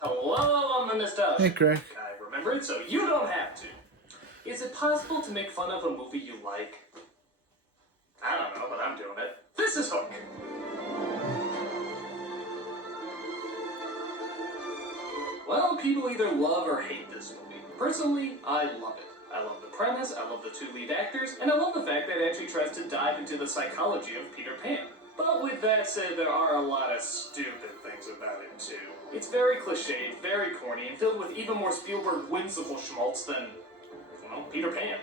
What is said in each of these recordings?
Hello, I'm the Nostalgia. Hey, Greg. I remember it, so you don't have to. Is it possible to make fun of a movie you like? I don't know, but I'm doing it. This is Hook. Well, people either love or hate this movie. Personally, I love it. I love the premise, I love the two lead actors, and I love the fact that it actually tries to dive into the psychology of Peter Pan. But with that said, there are a lot of stupid things about it, too. It's very cliched, very corny, and filled with even more Spielberg whimsical schmaltz than, well, Peter Pan.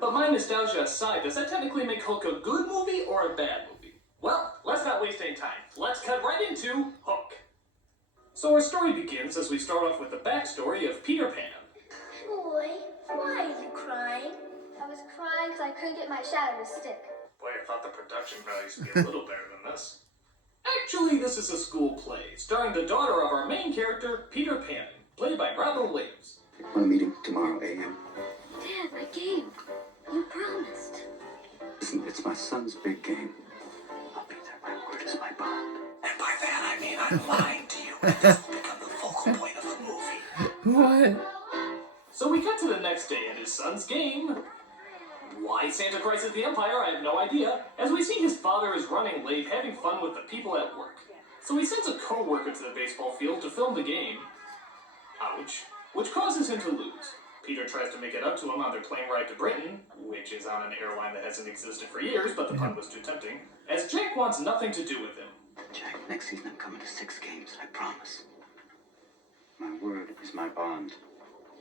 But my nostalgia aside, does that technically make Hook a good movie or a bad movie? Well, let's not waste any time. Let's cut right into Hook. So our story begins as we start off with the backstory of Peter Pan. Boy, why are you crying? I was crying because I couldn't get my shadow to stick. Boy, I thought the production values would be a little better than this. Actually, this is a school play, starring the daughter of our main character, Peter Pan, played by Robin Williams. Want a meeting tomorrow, a.m.? Dad, my game. You promised. Listen, it's my son's big game. I'll be there. My word is my bond. And by that I mean I'm lying to you, and this will become the focal point of the movie. What? So we cut to the next day at his son's game. Why Santa crisis the Empire, I have no idea, as we see his father is running late, having fun with the people at work. So he sends a co-worker to the baseball field to film the game. Ouch. Which causes him to lose. Peter tries to make it up to him on their plane ride to Britain, which is on an airline that hasn't existed for years, but the pun was too tempting, as Jack wants nothing to do with him. Jack, next season I'm coming to 6 games, I promise. My word is my bond.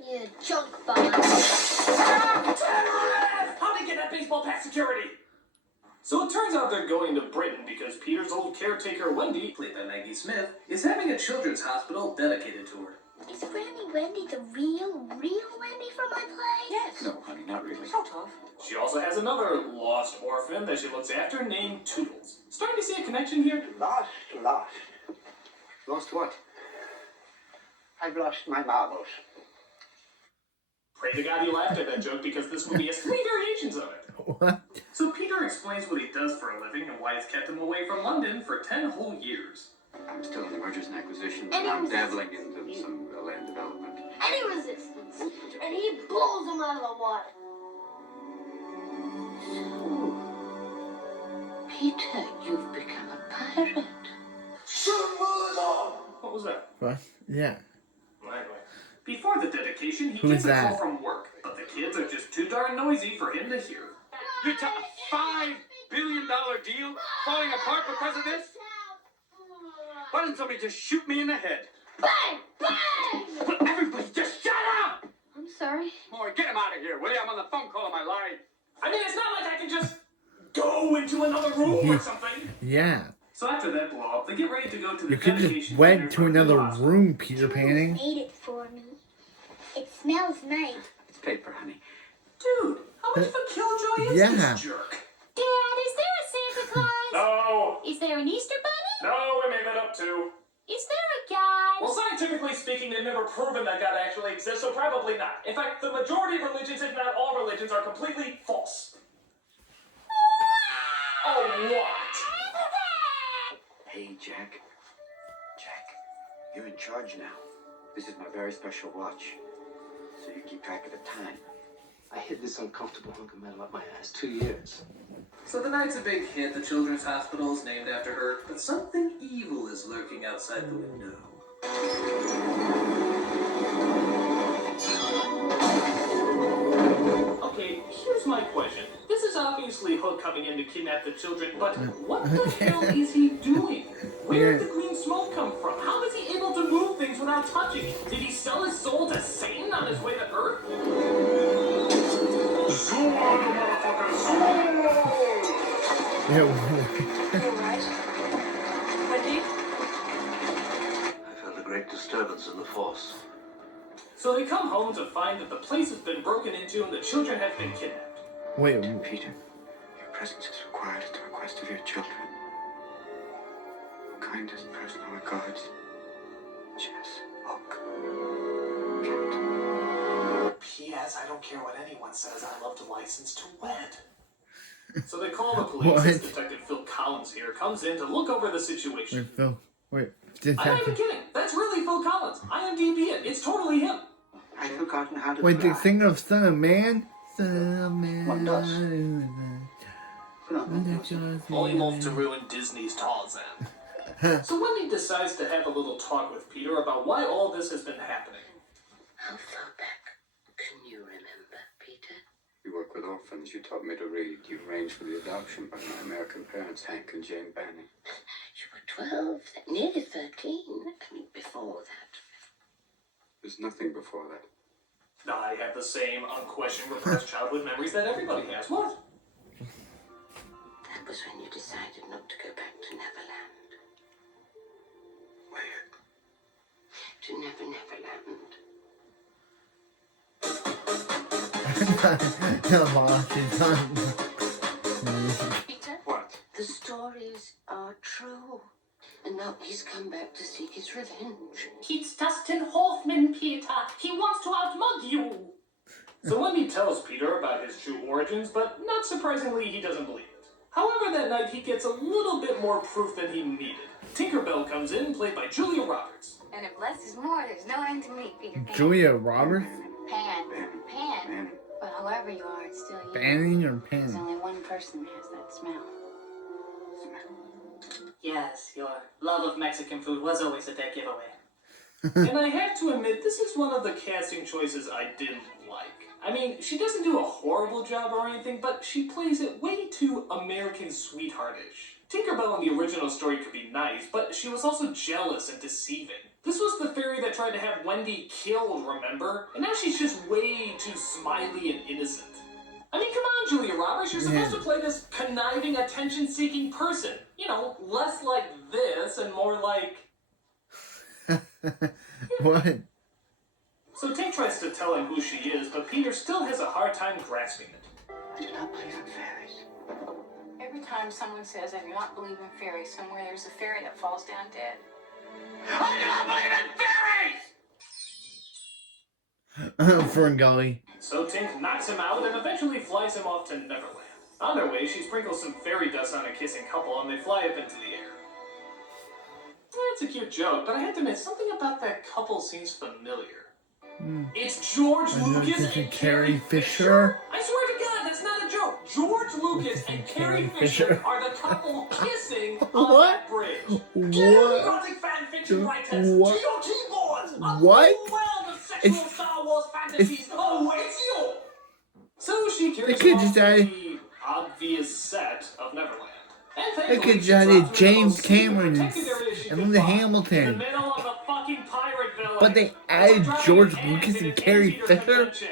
You junk bomb. How'd they get that baseball past security? So it turns out they're going to Britain because Peter's old caretaker, Wendy, played by Maggie Smith, is having a children's hospital dedicated to her. Is Granny Wendy the real Wendy from my play? Yes. No, honey, not really. Sort of. She also has another lost orphan that she looks after named Toodles. Starting to see a connection here? Lost. Lost what? I've lost my marbles. Pray to God you laughed at that joke because this movie has 3 variations of it. What? So Peter explains what he does for a living and why it's kept him away from London for 10 whole years. I'm still in the mergers and acquisitions, Any and I'm resistance? dabbling into some land development. Any resistance, and he blows them out of the water. Peter, you've become a pirate. What was that? What? Yeah. Anyway, before the dedication, he Who gets is a call that? from work, but the kids are just too darn noisy for him to hear. You took a $5 billion deal falling apart because of this? Why didn't somebody just shoot me in the head? Bang! Bang! Everybody just shut up! I'm sorry. Boy, get him out of here, will you? I'm on the phone calling my line. I mean, it's not like I can just go into another room or something. Yeah. So after that blow up, they get ready to go to the You could dedication just went dinner to for the another hospital. room, Peter Panning. Made it for me. It smells nice. It's paper, honey. Dude, how much of a killjoy is Yeah. this jerk? Dad, is there a Santa Claus? No, Is there an Easter Bunny? no, we made that up too. Is there a guy? Well, scientifically speaking, they've never proven that God actually exists, so probably not. In fact, the majority of religions, if not all religions, are completely false. Oh, what? Hey, Jack. Jack, you're in charge now. This is my very special watch, so you keep track of the time. I hid this uncomfortable hunk of metal up my ass 2 years. So the night's a big hit. The children's hospital is named after her, but something evil is lurking outside the window. Okay, here's my question. This is obviously Hook coming in to kidnap the children, but what the hell is he doing? Where did the green smoke come from? How is he able to move things without touching it? Did he sell his soul to Satan on his way to Earth? Zoom on, you motherfucker! Zoom! Yeah. Wendy? I felt a great disturbance in the force. So they come home to find that the place has been broken into and the children have been kidnapped. Wait. Peter, your presence is required at the request of your children. Kindest personal regards, Jess, Hook, Captain. P.S. I don't care what anyone says. I love to license to wed. So they call the police. What? As Detective Phil Collins here comes in to look over the situation. Wait, Phil. Wait. I'm not even kidding. That's really Phil Collins. IMDb it. It's totally him. I've forgotten how to Wait, the fly. singer of Son of Man? Son of Man. One does. Almost to ruin Disney's Tarzan. So Wendy decides to have a little talk with Peter about why all this has been happening. How far back can you remember, Peter? You work with orphans. You taught me to read. You arranged for the adoption by my American parents, Hank and Jane Banning. You were 12, nearly 13. I mean, before that. There's nothing before that. I have the same unquestioned repressed childhood memories that everybody has. What? That was when you decided not to go back to Neverland. Where? To Neverland. Peter, What? the stories are true. And now he's come back to seek his revenge. It's Dustin Hoffman, Peter. He wants to outmug you. So Wendy tells Peter about his true origins, but not surprisingly, he doesn't believe it. However, that night he gets a little bit more proof than he needed. Tinkerbell comes in, played by Julia Roberts. And if less is more, there's no end to me, Peter Pan. Julia Roberts? Pan. Banning. Pan. Banning. Well, whoever you are, it's still you. Banning or There's Pan? only one person who has that smell. Yes, your love of Mexican food was always a dead giveaway. And I have to admit, this is one of the casting choices I didn't like. I mean, she doesn't do a horrible job or anything, but she plays it way too American sweetheartish. Tinkerbell in the original story could be nice, but she was also jealous and deceiving. This was the fairy that tried to have Wendy killed, remember? And now she's just way too smiley and innocent. I mean, come on, Julia Roberts, you're supposed to play this conniving, attention-seeking person. You know, less like this and more like... What? So Tink tries to tell him who she is, but Peter still has a hard time grasping it. I do not believe in fairies. Every time someone says, I do not believe in fairies, somewhere there's a fairy that falls down dead. I do not believe in fairies! Fern Gully. So Tink knocks him out and eventually flies him off to Neverland. On their way, she sprinkles some fairy dust on a kissing couple and they fly up into the air. It's a cute joke, but I had to admit, something about that couple seems familiar. It's George Lucas and Carrie Fisher? I swear to God, that's not a joke. George Lucas and Carrie Fisher are the couple kissing on that bridge. Erotic fan fiction writers, What? to your keyboards! What? A world of sexual Star Wars fantasies awaits you! So she carries They could off just to add- the obvious set of Neverland. And They thankfully, could she just drops add her the James most secret Cameron protected area she and could Linda find, Hamilton. in the middle of the fucking pirate village. But they That's added what driving George an Lucas ant and at Carrie Anteater Fisher? Convention.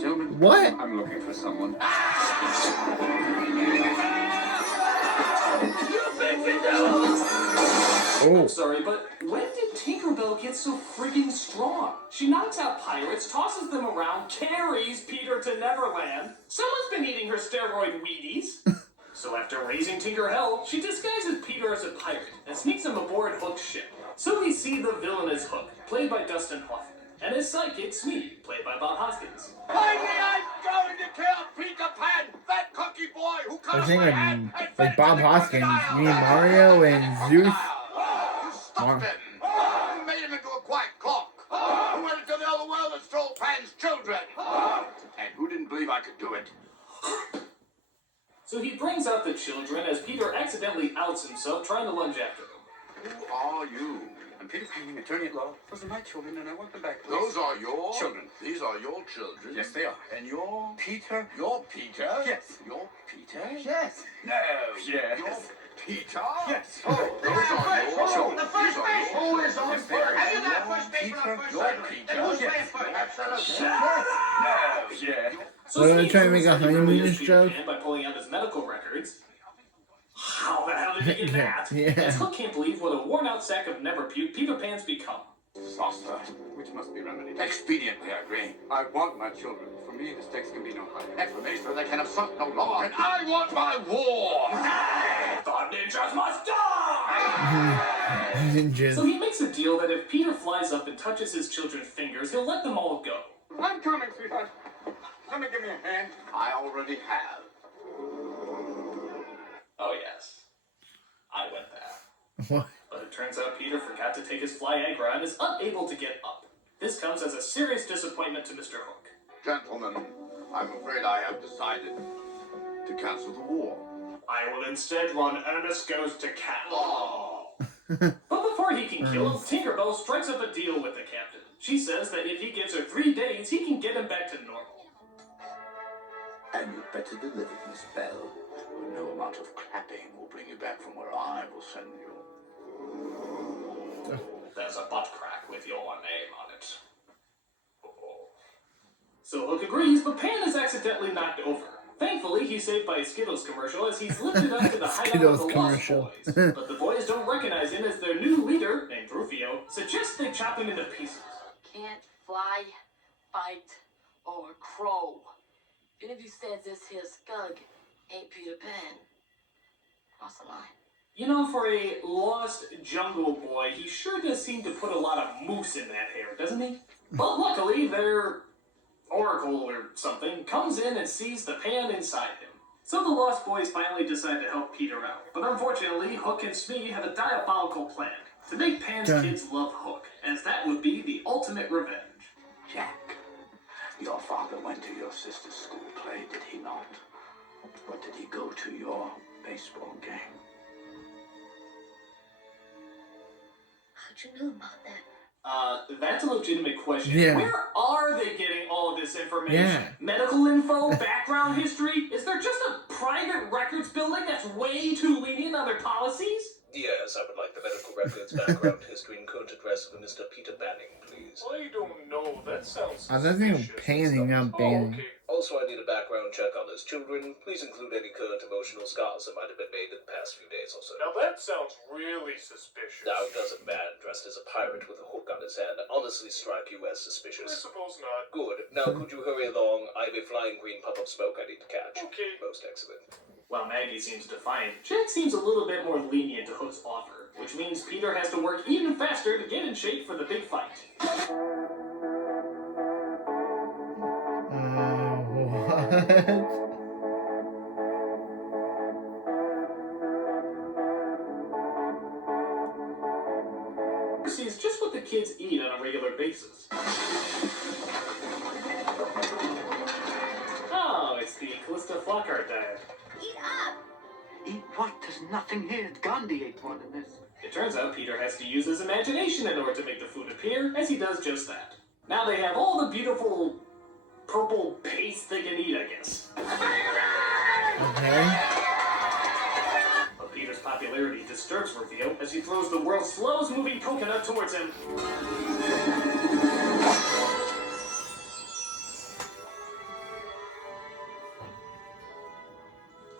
Gentlemen, What? I'm looking for someone. I'm sorry, but when did Tinkerbell get so friggin' strong? She knocks out pirates, tosses them around, carries Peter to Neverland. Someone's been eating her steroid Wheaties. So after raising Tinker hell, she disguises Peter as a pirate and sneaks him aboard Hook's ship. So we see the villain as Hook, played by Dustin Hoffman, and his sidekick Smee, played by Bob Hoskins. Finally, I'm going to kill Peter Pan, that cookie boy who I cut think my hand and like fed Bob to the Hoskins, crocodile. me and Mario and Zeus. You stuffed him. You made him into a quiet clock. You went into the other world and stole Pan's children. And who didn't believe I could do it? So he brings out the children as Peter accidentally outs himself trying to lunge after them. Who are you? I'm Peter Pan, attorney at law. Those are my children, and I want them back. please. Those are your children. These are your children. Yes, they are. And you're Peter. You're Peter. Yes. You're Peter. Yes. No. Yes. You're Peter. Yes. Oh, those are your children. The first These are base. your Who is children. on Yes, they are. first? Are you not You're first base Peter. on first You're serve? Peter. Then who's Yes. playing first? Absolutely. No. Yes. So Well, I'm Smee trying to make proves a that he really is honeymooners Peter joke. Pan by pulling out his medical records. How the hell did he get that? Yeah. I still can't believe what a worn-out sack of never puke Peter Pan's become. Saucer, which must be remedied. Expediently, I agree. I want my children. For me, the stakes can be no higher. And for me, so they can have sunk no longer. And I want my war. The ninjas must die! Ninjas. So he makes a deal that if Peter flies up and touches his children's fingers, he'll let them all go. I'm coming, sweetheart. Somebody give me a hand. I already have. Oh yes, I went there. What? But it turns out Peter forgot to take his Flyagra and is unable to get up. This comes as a serious disappointment to Mr. Hook. Gentlemen, I'm afraid I have decided to cancel the war. I will instead run Ernest Goes to Cat. But before he can kill him, Tinkerbell strikes up a deal with the captain. She says that if he gives her 3 days, he can get him back to normal. And you'd better deliver it, Miss Bell. No amount of clapping will bring you back from where I will send you. There's a butt crack with your name on it. So Hook agrees, but Pan is accidentally knocked over. Thankfully, he's saved by a Skittles commercial as he's lifted up to the hideout of the Lost Boys. But the boys don't recognize him as their new leader, named Rufio, suggests they chop him into pieces. Can't fly, fight, or crow. And if he says this here skug ain't Peter Pan, cross the line. You know, for a lost jungle boy, he sure does seem to put a lot of moose in that hair, doesn't he? But luckily, their oracle or something comes in and sees the pan inside him. So the Lost Boys finally decide to help Peter out. But unfortunately, Hook and Smee have a diabolical plan to make Pan's kids love Hook, as that would be the ultimate revenge. Jack, your father went to your sister's school play, did he not? Or did he go to your baseball game? How'd you know about that? That's a legitimate question. Yeah. Where are they getting all of this information? Yeah. Medical info, background history? Is there just a private records building that's way too lenient on their policies? Yes, I would like the medical records, background history, and current address of a Mr. Peter Panning, please. I don't know. That sounds I don't think panning, not banning. Also, I need a background check on his children. Please include any current emotional scars that might have been made in the past few days or so. Now that sounds really suspicious. Now, does a man dressed as a pirate with a hook on his hand honestly strike you as suspicious? I suppose not. Good. Now, could you hurry along? I have a flying green puff of smoke I need to catch. Okay. Most excellent. While Maggie seems defiant, Jack seems a little bit more lenient to Hook's offer, which means Peter has to work even faster to get in shape for the big fight. What? Sees just what the kids eat on a regular basis. Oh, it's the Callista Flockhart diet. Eat up! Eat what? There's nothing here. Gandhi ate one in this. It turns out Peter has to use his imagination in order to make the food appear, as he does just that. Now they have all the beautiful purple paste they can eat, I guess. Okay. But Peter's popularity disturbs Rufio as he throws the world's slowest moving coconut towards him.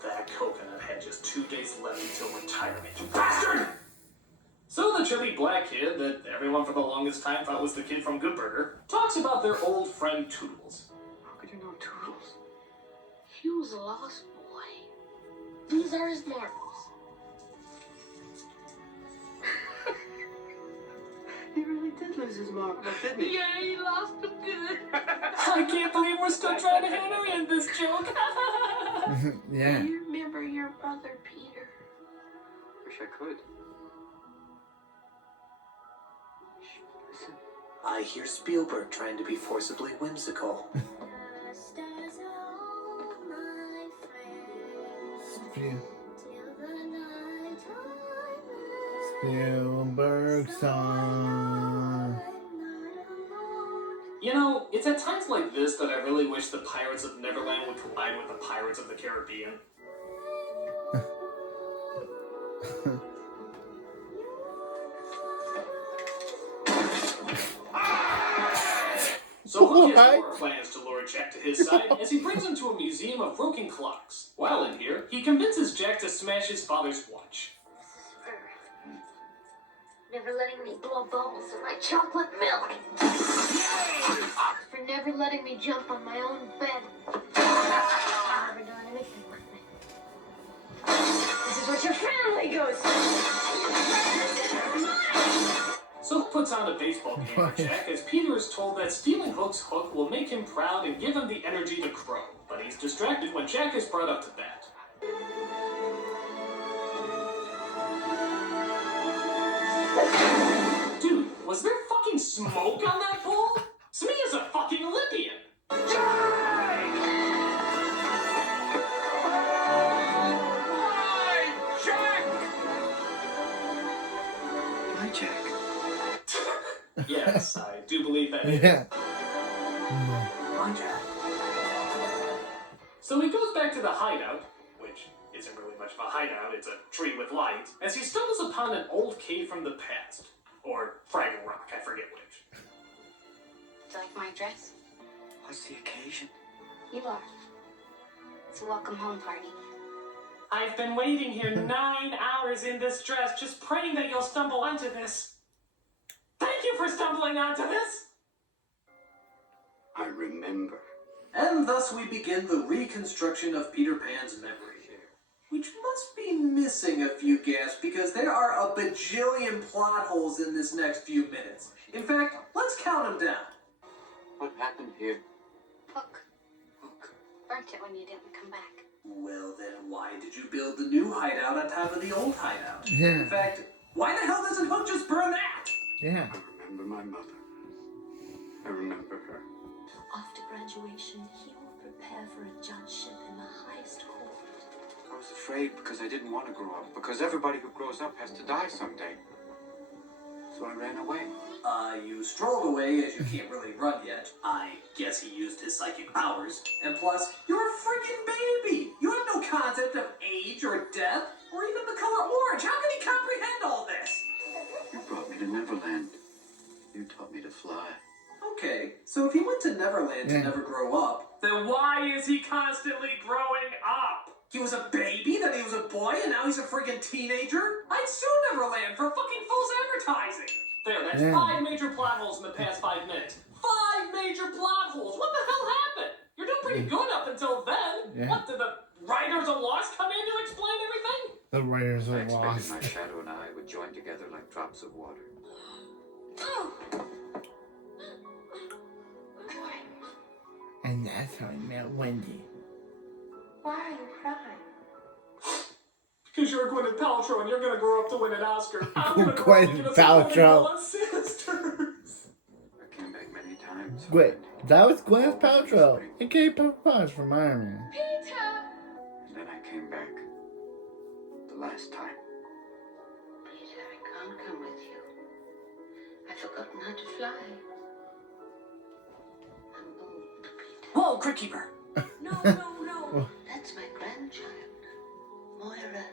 That coconut had just 2 days left until retirement, you bastard! So the chubby black kid that everyone for the longest time thought was the kid from Good Burger talks about their old friend Toodles. How could you know Toodles? He was a lost boy. These are his marbles. He really did lose his marbles, didn't he? Yeah, he lost them good. I can't believe we're still trying to hammer in this joke. Yeah. Do you remember your brother Peter? Wish I could. Listen. I hear Spielberg trying to be forcibly whimsical. Just as old, my friend, till the night Spielberg song. You know, it's at times like this that I really wish the Pirates of Neverland would collide with the Pirates of the Caribbean. So Hook has more plans to lure Jack to his side as he brings him to a museum of broken clocks. While in here, he convinces Jack to smash his father's watch. Never letting me blow bubbles in my chocolate milk. For never letting me jump on my own bed. Never doing anything with me. This is what your family goes through. So Hook puts on a baseball game for Jack as Peter is told that stealing Hook's hook will make him proud and give him the energy to crow. But he's distracted when Jack is brought up to bat. Dude, was there fucking smoke on that pole? Yes, I do believe that is. Yeah. My Jack. So he goes back to the hideout, which isn't really much of a hideout, it's a tree with light, as he stumbles upon an old cave from the past. Or Fraggle Rock, I forget which. Do you like my dress? What's the occasion? You are. It's a welcome home party. I've been waiting here 9 hours in this dress, just praying that you'll stumble onto this. Thank you for stumbling onto this! I remember. And thus we begin the reconstruction of Peter Pan's memory. Which must be missing a few gaps because there are a bajillion plot holes in this next few minutes. In fact, let's count them down. What happened here? Hook. Burnt it when you didn't come back. Well then, why did you build the new hideout on top of the old hideout? Yeah. In fact, why the hell doesn't Hook just burn that? Yeah. I remember my mother. I remember her. After graduation, he will prepare for a judgeship in the highest court. I was afraid because I didn't want to grow up. Because everybody who grows up has to die someday. So I ran away. You strolled away as you can't really run yet. I guess he used his psychic powers. And plus, you're a freaking baby! You have no concept of age or death, or even the color orange. How can he comprehend all this? You brought me to Neverland. You taught me to fly. Okay, so if he went to Neverland to Yeah. never grow up, Then why is he constantly growing up? he was a baby, then he was a boy, and now he's a freaking teenager? I'd sue Neverland for fucking false advertising! There, that's Yeah. 5 major plot holes in the past 5 minutes. 5 major plot holes! What the hell happened? You're doing pretty good up until then. Yeah. What, did the writers of Lost come in to explain everything? The writers I are expected lost. my shadow and I would join together like drops of water. And that's how I met Wendy. Why are you crying? Because you're Gwyneth Paltrow and you're gonna grow up to win an Oscar. I'm gonna grow up Gwyneth to get us Paltrow. all sisters. I came back many times. Wait, that was Gwyneth Paltrow. And Kate Paz from Iron Man. Peter! And then I came back. The last time. Peter, I can't come with you. I've forgotten how to fly. I'm old, Peter. Whoa, Crickkeeper! No. That's my grandchild. Moira,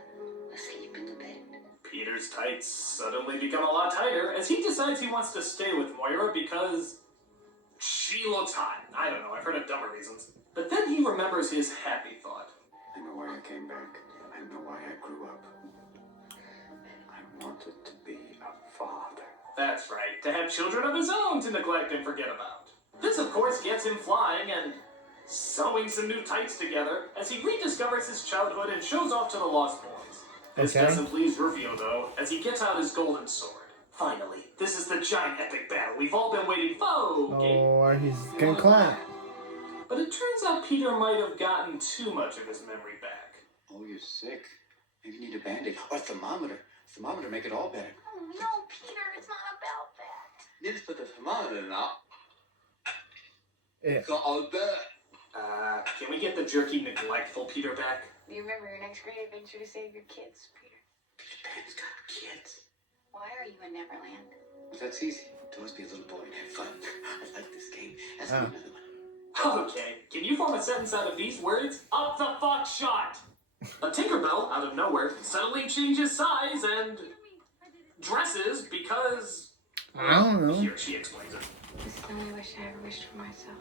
asleep in the bed. Peter's tights suddenly become a lot tighter as he decides he wants to stay with Moira because she looks hot. I don't know, I've heard of dumber reasons. But then he remembers his happy thought. I know why I came back. I know why I grew up. I wanted to be a father. That's right, to have children of his own to neglect and forget about. This, of course, gets him flying and sewing some new tights together as he rediscovers his childhood and shows off to the Lost Boys. This Okay. doesn't please Rufio, though, as he gets out his golden sword. Finally, this is the giant epic battle we've all been waiting for. Oh, he's gonna clap. But it turns out Peter might have gotten too much of his memory back. Oh, you're sick. Maybe you need a Band-Aid or a thermometer. Thermometer make it all better. Oh no, Peter, it's not about that. Need to put the thermometer now. Yeah. It's not all there. Can we get the jerky, neglectful Peter back? Do you remember your next great adventure to save your kids, Peter? Peter Pan's got kids. Why are you in Neverland? That's easy. To always be a little boy and have fun. I like this game. Ask me another one. Okay, can you form a sentence out of these words? Up the fuck shot! A Tinkerbell, out of nowhere, suddenly changes size and dresses because... I don't know. Here, she explains it. This is the only wish I ever wished for myself.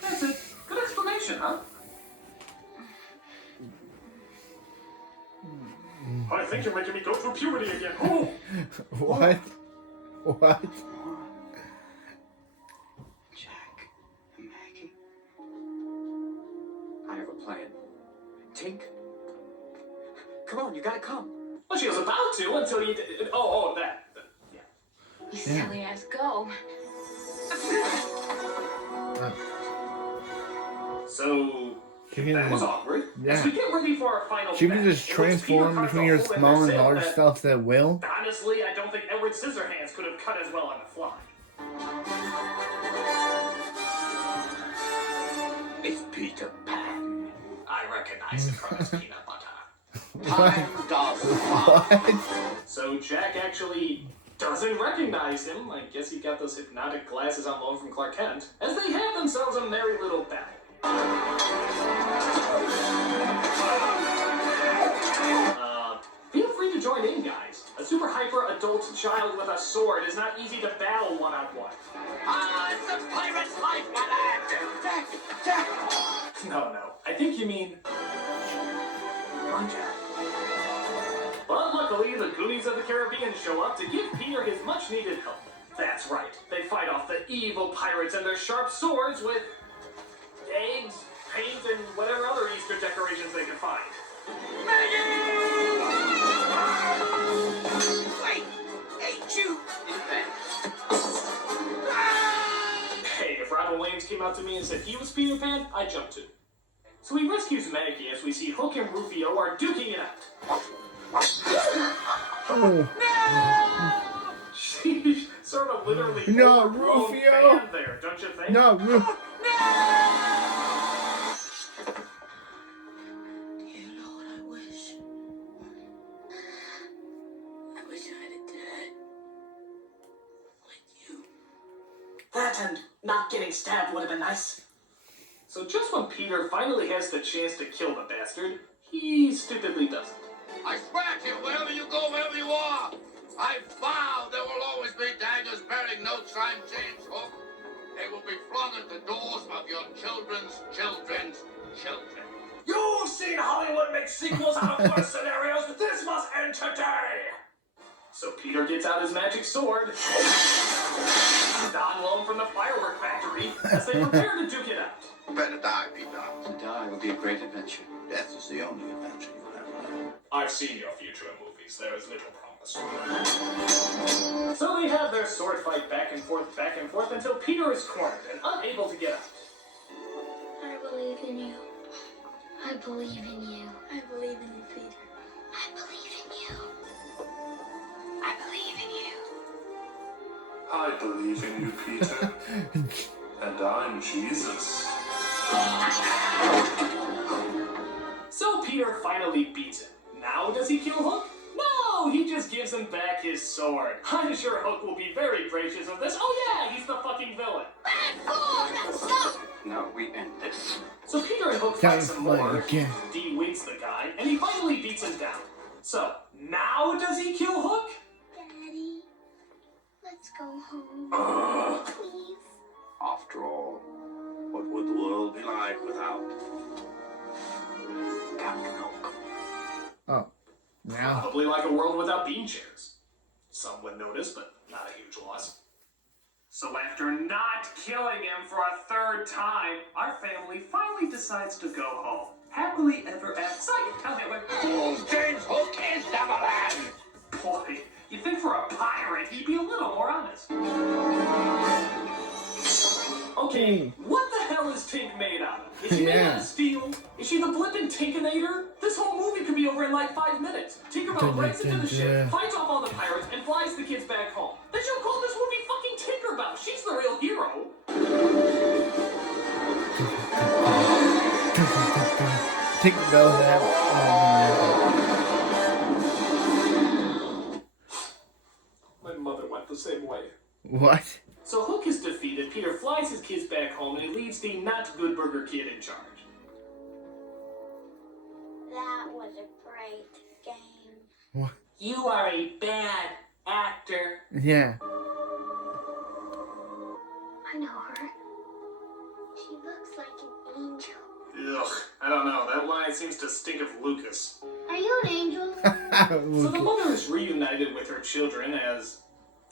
That's it. Good explanation, huh? I think you're making me go through puberty again. Oh! What? What? Jack and Maggie. I have a plan. Tink. Come on, you gotta come. Well, she was about to until you did... Oh, that. Yeah. You silly ass, go. So... She can That was just, awkward. yeah. As we get ready for our final she can match, just in which Peter transform carves between a your hole in small her and sail large that, stuff at will. Honestly, I don't think Edward Scissorhands could have cut as well on the fly. It's Peter Pan. I recognize it from his peanut butter. Time does fly. What? So Jack actually doesn't recognize him. I guess he got those hypnotic glasses on loan from Clark Kent, as they have themselves a merry little battle. Feel free to join in, guys. A super hyper adult child with a sword is not easy to battle one-on-one. It's a pirate's life, Jack! No. I think you mean... Run, Jack. But luckily, the Goonies of the Caribbean show up to give Peter his much-needed help. That's right. They fight off the evil pirates and their sharp swords with... eggs, paint, and whatever other Easter decorations they can find. Wait! Ain't you? Hey, if Robin Williams came out to me and said he was Peter Pan, I'd jump too. So he rescues Maggie as we see Hook and Rufio are duking it out. Oh. Sheesh, sort of literally No, overgrown Rufio. fan there, don't you think? No, Dear Lord, I wish I had a dad like you. That and not getting stabbed would have been nice. So just when Peter finally has the chance to kill the bastard, he stupidly doesn't. I swear to you, wherever you go, wherever you are, I vow there will always be daggers bearing no signed James Hook. They will be flung at the doors of your children's children's children. You've seen Hollywood make sequels out of worse scenarios. This must end today. So Peter gets out his magic sword, on loan from the firework factory, as they prepare to duke it out. Better die, Peter. To die would be a great adventure. Death is the only adventure you have left. I've seen your future in movies. There is little promise. So they have their sword fight back and forth, until Peter is cornered and unable to get out. I believe in you. I believe in you. I believe in you, Peter. I believe in you. I believe in you. I believe in you, Peter. And I'm Jesus. So Peter finally beats him. Now does he kill Hook? No, he just gives him back his sword. I'm sure Hook will be very gracious of this. Oh yeah, he's the fucking villain. Stop! Now we end this. So Peter and Hook fight some more. again. De-weights the guy, and he finally beats him down. So, now does he kill Hook? Daddy, let's go home. Please. After all, what would the world be like without Captain Hook? Oh. Now. Probably like a world without bean chairs. Some would notice, but not a huge loss. So after not killing him for a third time, our family finally decides to go home. Happily ever after. Psych! Tell Hitler. James Hook is Neverland! Boy, you'd think for a pirate he'd be a little more honest. Okay, what the hell is Tink made out of? Is she made out of steel? Is she the Blippin' Tinkinator? This whole movie could be over in like 5 minutes. Tinkerbell breaks into the ship, fights off all the pirates, and flies the kids back home. They should call this movie fucking Tinkerbell. She's the real hero. Tinkerbell that. My mother went the same way. What? So Hook is defeated, Peter flies his kids back home, and he leaves the not good burger kid in charge. That was a great game. What? You are a bad actor. Yeah. I know her. She looks like an angel. Ugh, I don't know, that line seems to stink of Lucas. Are you an angel? So the mother is reunited with her children as,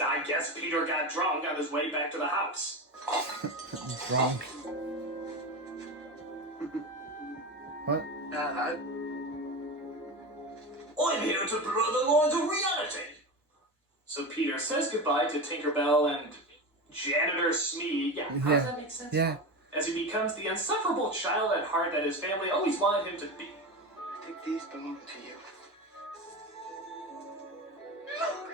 I guess Peter got drunk on his way back to the house. Drunk. What? I'm here to blur the lines of reality. So Peter says goodbye to Tinkerbell and Janitor Smee. Yeah, how does that make sense? Yeah. As he becomes the insufferable child at heart that his family always wanted him to be. I think these belong to you. Look!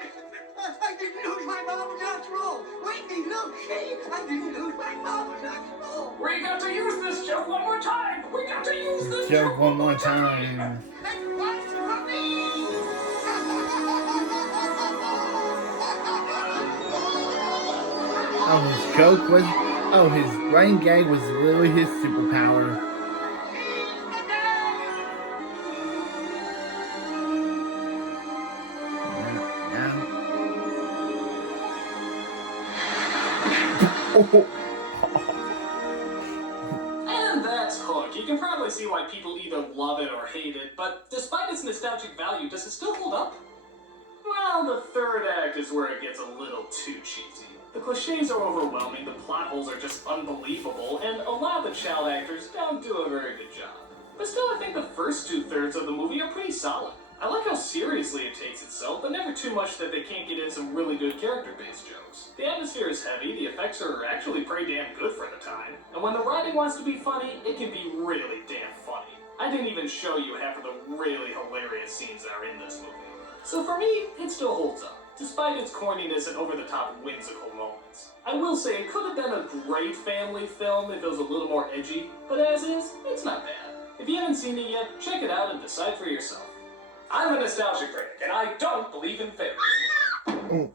I didn't lose my marbles after all! Wait me, look! See? I didn't lose my marbles after all! We got to use this joke one more time! We got to use this Joke one more time. And once for me! Oh, his joke was. Oh, his running gag was literally his superpower. Yeah. Oh. And that's Hook. You can probably see why people either love it or hate it, but despite its nostalgic value, does it still hold up? Well, the third act is where it gets a little too cheesy. The cliches are overwhelming, the plot holes are just unbelievable, and a lot of the child actors don't do a very good job. But still, I think the first 2/3 of the movie are pretty solid. I like how seriously it takes itself, but never too much that they can't get in some really good character-based jokes. The atmosphere is heavy, the effects are actually pretty damn good for the time, and when the writing wants to be funny, it can be really damn funny. I didn't even show you half of the really hilarious scenes that are in this movie. So for me, it still holds up, despite its corniness and over-the-top whimsical moments. I will say it could have been a great family film if it was a little more edgy, but as is, it's not bad. If you haven't seen it yet, check it out and decide for yourself. I'm a nostalgia critic, and I don't believe in fairies.